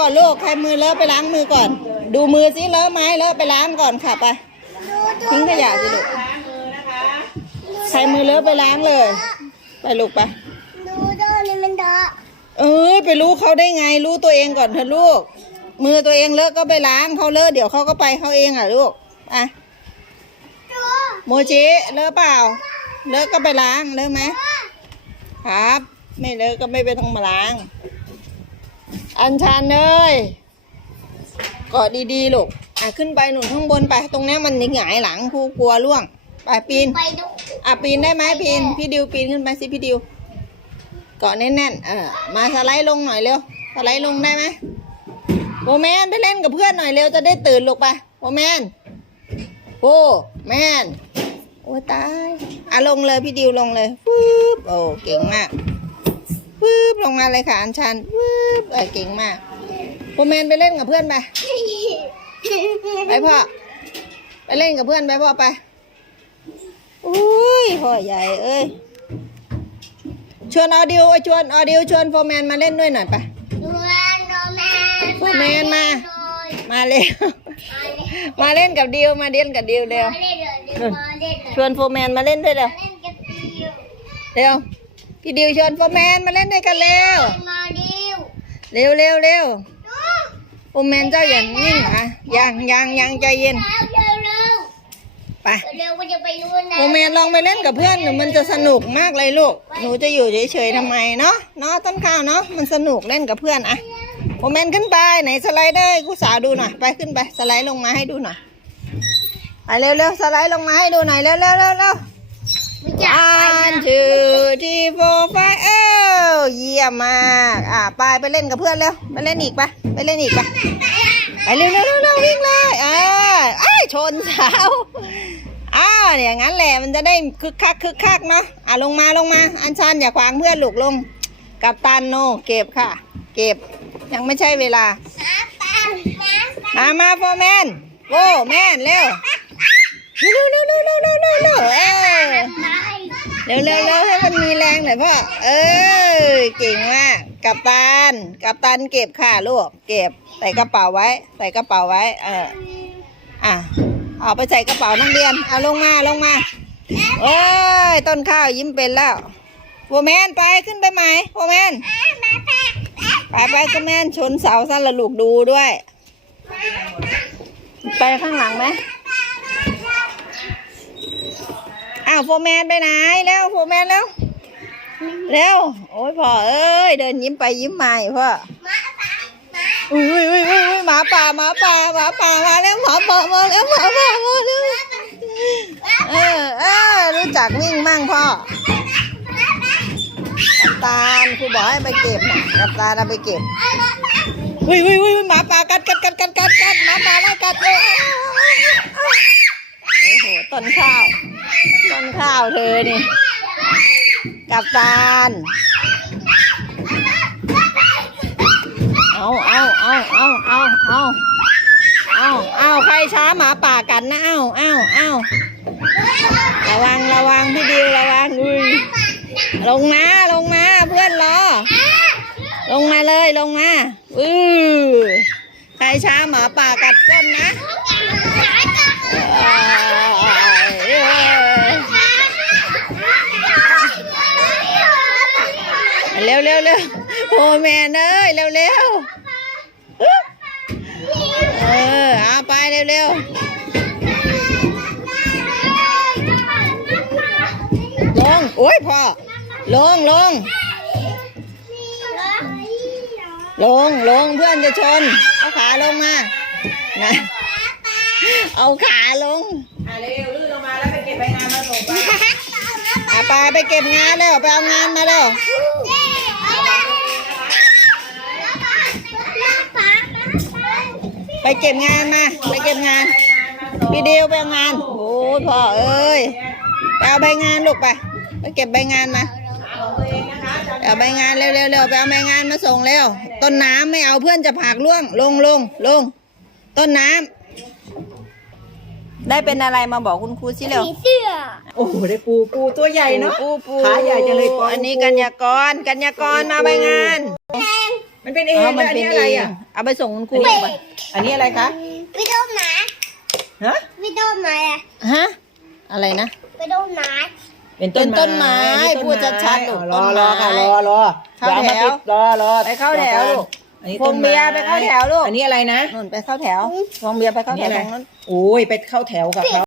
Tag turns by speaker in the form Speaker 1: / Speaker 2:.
Speaker 1: ก่อนลูกใครมือเลอะไปล้างมือก่อน ดูมือสิเลอะไหมเลอะไปล้างก่อนค่ะไปทิ้งขยะสิลูกใครมือเลอะไปล้างเลย ไปลูกไป
Speaker 2: ดูดูนี่มันเดาะ
Speaker 1: เอ้ยไปรู้เขาได้ไงรู้ตัวเองก่อนเถอะลูก มือตัวเองเลอะก็ไปล้างเขาเลอะเดี๋ยวเขาก็ไปเขาเองอะลูกอะ
Speaker 2: ดู
Speaker 1: โมจิเลอะเปล่า เลอะก็ไปล้างเลอะไหมครับ ไม่เลอะก็ไม่ไปต้องมาล้าง อันชันเลยเกาะดีๆลูกอะขึ้นไปหนุนข้างบนไป ตรงนี้มันหงายหลังครูกลัวล่วง ไปปีน
Speaker 2: ไปดู
Speaker 1: อะปีนได้ไหมปีน พี่ดิวปีนขึ้นไปสิพี่ดิว เกาะแน่นๆ เออ มาสไลด์ลงหน่อยเร็ว สไลด์ลงได้ไหมโบแมนไปเล่นกับเพื่อนหน่อยเร็วจะได้ตื่นลูกไปโบแมนโบแมนโอ้ตาย อะลงเลยพี่ดิวลงเลยปึ๊บโอ้เก่งมาก ปึ๊บลงมาเลยค่ะอันชันปึ๊บเออเก่งมากโบแมนไปเล่นกับเพื่อนไปไปพ่อไปเล่นกับเพื่อนไปพ่อไปอุ้ยพ่อใหญ่เอ้ยชวนออดิวชวนออดิวชวนโฟร์แมนมาเล่นด้วยหน่อยไป
Speaker 2: ดูแลนดูแมน
Speaker 1: โฟร์แมนมา มาเร็วมาเล่นกับดิวมาเล่นกับดิวเร็ว
Speaker 2: มาเล่นเลยเดี๋ยวมาเล่นเลย
Speaker 1: ชวนโฟร์แมนมาเล่นด้วยเร็ว
Speaker 2: เล่นกับดิว
Speaker 1: เร็ว พี่ดิวชวนโฟร์แมนมาเล่นด้วยกันเร็ว
Speaker 2: มาดิว
Speaker 1: เร็วเร็วเร็ว
Speaker 2: ดู
Speaker 1: โฟร์แมนเจ้าอย่านิ่งนะยังยังยังใจเย็น
Speaker 2: แล้วเร็วเร็ว
Speaker 1: ไป
Speaker 2: เร็วก็จะไปรู้นะ
Speaker 1: โฟร์แมนลองไปเล่นกับเพื่อนหนูมันจะสนุกมากเลยลูกหนูจะอยู่เฉยๆทำไมเนาะเนาะต้นข้าวเนาะมันสนุกเล่นกับเพื่อนอะโมเมนต์ขึ้นไปไหนสไลเดอร์กูสาวดูหน่อยไปขึ้นไปสไลด์ลงมาให้ดูหน่อยไปเร็วๆสไลด์ลงมาให้ดูหน่อยเร็วๆเร็วๆเร็ว
Speaker 2: ไม่จั บ
Speaker 1: อั
Speaker 2: ไป
Speaker 1: น
Speaker 2: นะ
Speaker 1: ทูทีโฟไฟเอลเยี่ยมมากอะไปไปเล่นกับเพื่อนเร็วไปเล่นอีกไปไปเล่นอีกไปไปเร็วๆเร็วๆเร็วๆวิ่งเลยอ่าไอ้ายชนเสาอ้าวเนี่ยงั้นแหละมันจะได้คึกคักคึกคักเนาะอะลงมาลงมา อันชันอย่าขวางเพื่อนลูกลง กับตันโนเก็บค่ะ เก็บยังไม่ใช่เวลา
Speaker 2: น้ำตาลน้ำตาล
Speaker 1: มามาโฟร์แมนโอ้แมนเร็วเร็วเร็วเร็วเร็วเร็วเร็วเร็วเออ
Speaker 2: ไม่
Speaker 1: เร็วเร็วเร็วให้มันมีแรงหน่อยพ่อ เออเก่งมากกับตันกับตันเก็บค่ะลูก เก็บใส่กระเป๋าไว้ ใส่กระเป๋าไว้ เออ อะ เอาไปใส่กระเป๋านักเรียน เอาลงมาลงมาเอ้ยต้นข้าวยิ้มเป็นแล้วโฟแมนไปขึ้นไปไหมโฟแมนไปไปก็แม่นชนเสาซะละลูกดูด้วย ไปข้างหลังไหม อ้าวโฟร์แมนไปไหนเร็วโฟร์แมนเร็วเร็วโอ้ยพ่อเอ้ยเดินยิ้มไปยิ้มมาอยู่พ่อ
Speaker 2: มาตามา
Speaker 1: อุ้ยอุ้ยอุ้ยอุ้ยอุ้ยหมาป่าหมาป่าหมาป่ามาแล้วหมาป่ามาแล้วหมาป่ามาแล้วเออเออรู้จักวิ่งมั่งพ่อกับตาลครูบอกให้ไปเก็บน่ะกับตาลเอาไปเก็บอุ้ยอุ้ยอุ้ยหมาป่ากัดกัดกัดกัดกัดกัดหมาป่าไล่กัดเออโอ้โห ต้นข้าว ต้นข้าวเธอนี่ กับตาลเอาเอาเอาเอาเอาเอาเอาเอาใครช้าหมาป่ากัดนะเอาเอาเอาระวังระวังพี่ดิวระวังอุ้ยลงมาลงมาเพื่อนรอ ลงมาเลยลงมาอือใครช้าหมาป่ากัดก้นนะเอ้ย เร็วเร็วเร็วโอ้แม่เอ้ยเร็วเร็วเออเอาไปเร็วเร็วลงโอ้ยพ่อลงลงลงลงเพื่อนจะชน เอาขาลงมานะเอาขาลง
Speaker 3: อะเร็วลื่นลงมาแล้วไปเก็บใบงานมาส่งไป
Speaker 1: อาไปไปเก็บงานแล้วไปเอางานมาแล้ว ไปเก็บงานมา ไปเก็บงาน พี่เดียวไปเอางาน โอ้ยพ่อเอ้ยไปเอาใบงานลูกไป ไปเก็บใบงานมา
Speaker 3: ของตัวเองนะคะจำ
Speaker 1: ไปเอาใบงานเร็วเร็วเร็วไปเอาใบงานมาส่งเร็ว ต้นน้ำไม่เอาเพื่อนจะผากล่วง ลงลงลง ต้นน้ำได้เป็นอะไรมาบอกคุณครูสิเร็ว
Speaker 2: ผีเสื้อ
Speaker 3: โอ้โหได้ปูปูตัวใหญ่เนาะ
Speaker 1: ปูปู
Speaker 3: ขาใหญ่จังเลยป
Speaker 1: อันนี้กัญญากรกัญญากรมาใบงาน
Speaker 2: แดง
Speaker 3: มันเป็นเอง
Speaker 1: เอา
Speaker 3: แล้ว
Speaker 1: มัน
Speaker 3: อัน
Speaker 1: เป็
Speaker 3: นี้
Speaker 1: น
Speaker 3: อะไร
Speaker 1: เอง
Speaker 3: อะ
Speaker 1: เอาไปส่งคุณครู
Speaker 2: เบร
Speaker 1: ไป
Speaker 2: ก
Speaker 3: อันนี้อะไรคะ
Speaker 2: ไปโดนหมา
Speaker 3: ฮะ
Speaker 2: ไปโดนหมาอะ
Speaker 1: ฮะอะไรนะ
Speaker 2: ไปโดนหมา
Speaker 3: เป็นต้น
Speaker 1: เป็นต้นไม้
Speaker 3: อันนี้
Speaker 1: พูดชัดๆลูก
Speaker 3: อ๋อรอ
Speaker 1: ต้นไม้
Speaker 3: รอค่ะรอรอ
Speaker 1: เข้า
Speaker 3: อย่อม
Speaker 1: แถว
Speaker 3: ปิดรอรอ
Speaker 1: ไปเข้าแถวลูก
Speaker 3: อันนี้
Speaker 1: พวงเบียร์ไปเข้าแถวลูก
Speaker 3: อันนี้อะไรนะ
Speaker 1: นู่นไปเข้าแถววงเบียร์ไปเข้าแถวตรงนั้น
Speaker 3: โอ้ยไปเข้าแถวกับเขา